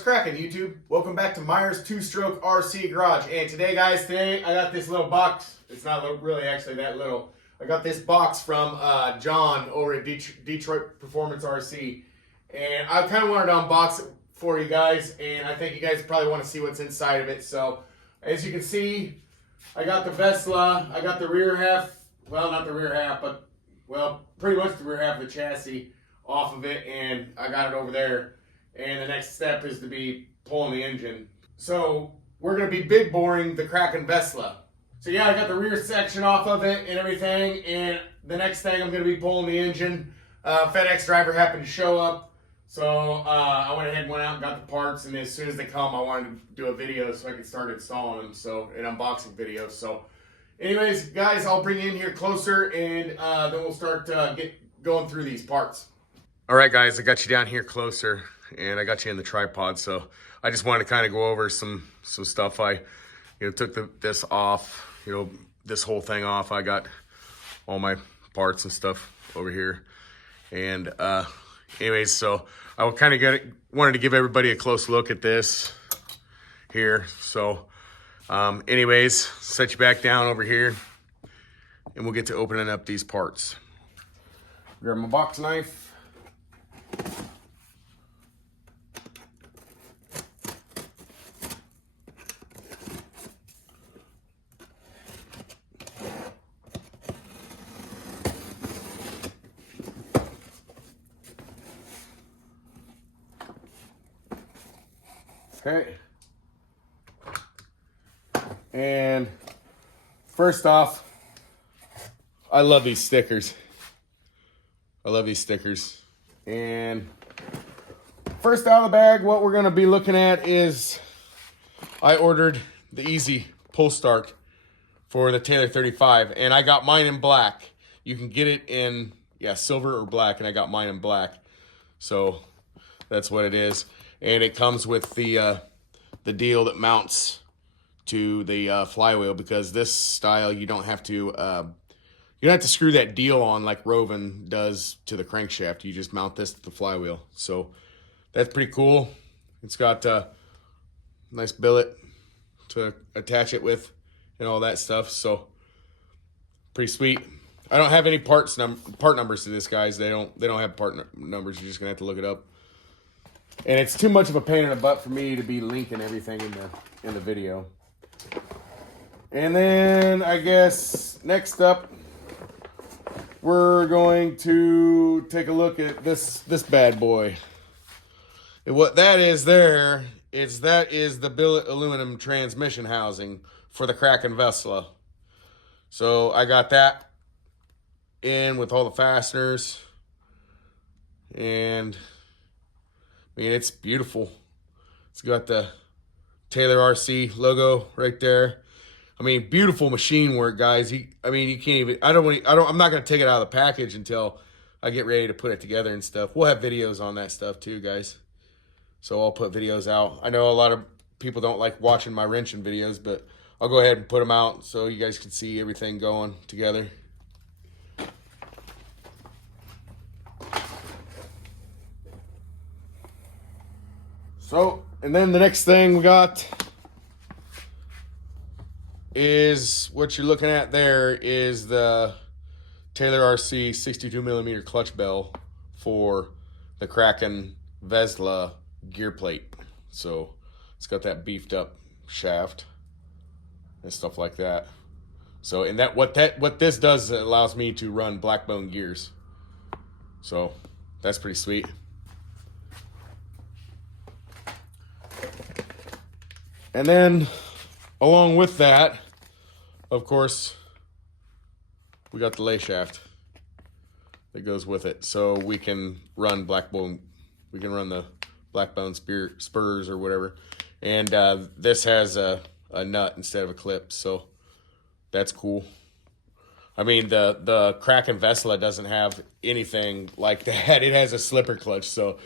What's cracking, YouTube? Welcome back to Myers two-stroke RC Garage. And today, guys, I got this little box. It's not really actually that little. I got this box from John over at Detroit Performance RC. And I kind of wanted to unbox it for you guys. And I think you guys probably want to see what's inside of it. So, as you can see, I got the Vesla. I got the rear half. Well, not the rear half, but, well, pretty much the rear half of the chassis off of it. And I got it over there. And the next step is to be pulling the engine. So we're going to be big boring the Kraken Vesla. So yeah, I got the rear section off of it and everything. And the next thing I'm going to be pulling the engine. FedEx driver happened to show up. So I went ahead and went out and got the parts. And as soon as they come, I wanted to do a video so I could start installing them. So an unboxing video. So anyways, guys, I'll bring you in here closer and then we'll start going through these parts. All right, guys, I got you down here closer. And I got you in the tripod, so I just wanted to kind of go over some stuff. I, took this off, this whole thing off. I got all my parts and stuff over here. And anyways, so I kind of wanted to give everybody a close look at this here. So anyways, set you back down over here, and we'll get to opening up these parts. Grab my box knife. Okay, and first off, I love these stickers. And first out of the bag, what we're going to be looking at is I ordered the Easy Pull Start for the Taylor 35, and I got mine in black. You can get it in, silver or black, and I got mine in black. So that's what it is. And it comes with the deal that mounts to the flywheel, because this style you don't have to screw that deal on like Roven does to the crankshaft. You just mount this to the flywheel. So that's pretty cool. It's got a nice billet to attach it with and all that stuff. So pretty sweet. I don't have any part numbers to this, guys. They don't have part numbers. You're just gonna have to look it up. And it's too much of a pain in the butt for me to be linking everything in the video. And then I guess next up, we're going to take a look at this bad boy. And what that is there is the billet aluminum transmission housing for the Kraken Vesla. So I got that in with all the fasteners, and I mean, it's beautiful. It's got the Taylor RC logo right there. I mean, beautiful machine work, guys. You can't even. I'm not gonna take it out of the package until I get ready to put it together and stuff. We'll have videos on that stuff too, guys. So I'll put videos out. I know a lot of people don't like watching my wrenching videos, but I'll go ahead and put them out so you guys can see everything going together. So, and then the next thing we got is what you're looking at there is the Taylor RC 62mm clutch bell for the Kraken Vesla gear plate. So it's got that beefed up shaft and stuff like that. So, and what this does is it allows me to run Blackbone gears. So that's pretty sweet. And then, along with that, of course, we got the lay shaft that goes with it. So we can run the Blackbone spurs or whatever. And this has a nut instead of a clip, so that's cool. I mean, the Kraken Vesla doesn't have anything like that. It has a slipper clutch, so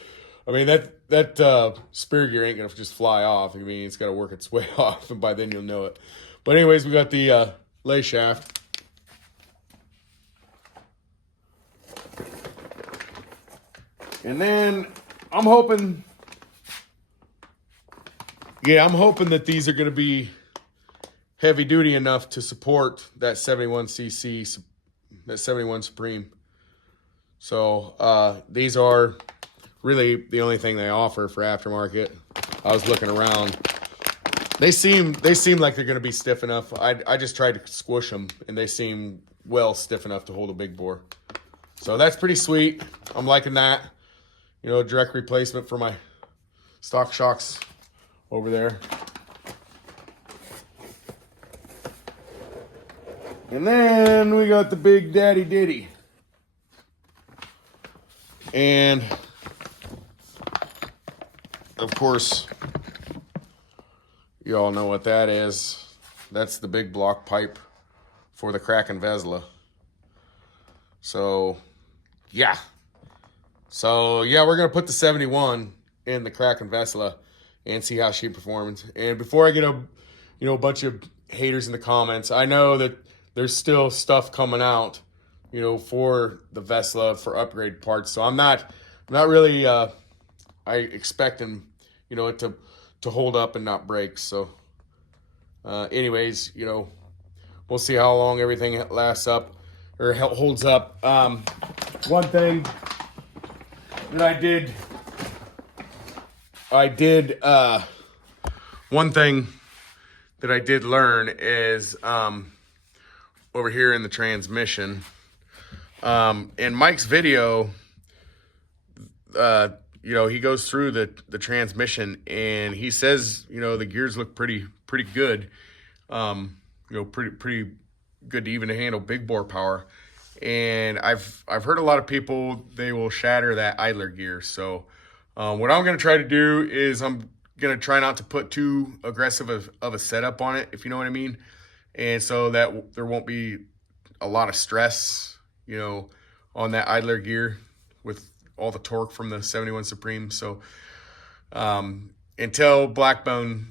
I mean, that spur gear ain't going to just fly off. I mean, it's got to work its way off, and by then you'll know it. But anyways, we got the lay shaft. And then I'm hoping yeah, I'm hoping that these are going to be heavy duty enough to support that 71cc, that 71 Supreme. So these are really the only thing they offer for aftermarket. I was looking around. They seem like they're going to be stiff enough. I just tried to squish them, and they seem well stiff enough to hold a big bore. So that's pretty sweet. I'm liking that. You know, direct replacement for my stock shocks over there. And then we got the Big Daddy Ditty. And of course, you all know what that is. That's the big block pipe for the Kraken Vesla. So, yeah. We're going to put the 71 in the Kraken Vesla and see how she performs. And before I get a bunch of haters in the comments, I know that there's still stuff coming out, for the Vesla for upgrade parts. So I'm not really expecting, it to hold up and not break. So anyways, we'll see how long everything lasts up or holds up. One thing that I did learn is over here in the transmission. In Mike's video, he goes through the transmission, and he says, the gears look pretty good. Pretty good to even handle big bore power. And I've heard a lot of people, they will shatter that idler gear. So what I'm going to try to do is I'm going to try not to put too aggressive of a setup on it, if you know what I mean. And so that there won't be a lot of stress, on that idler gear with all the torque from the 71 Supreme. So until Blackbone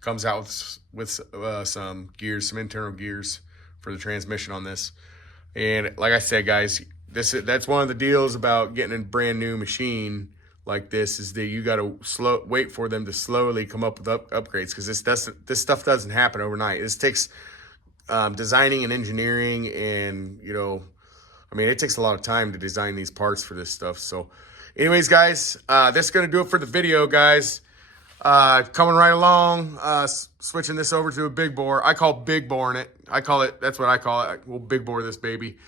comes out with some internal gears for the transmission on this. And like I said, guys, that's one of the deals about getting a brand new machine like this, is that you got to wait for them to slowly come up with upgrades, because this stuff doesn't happen overnight. This takes designing and engineering, and it takes a lot of time to design these parts for this stuff. So anyways, guys, that's going to do it for the video, guys. Coming right along, switching this over to a big bore. I call big boring it. That's what I call it. We'll big bore this baby.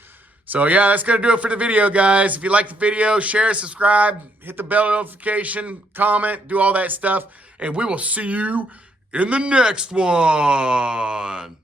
So yeah, that's going to do it for the video, guys. If you like the video, share, subscribe, hit the bell notification, comment, do all that stuff. And we will see you in the next one.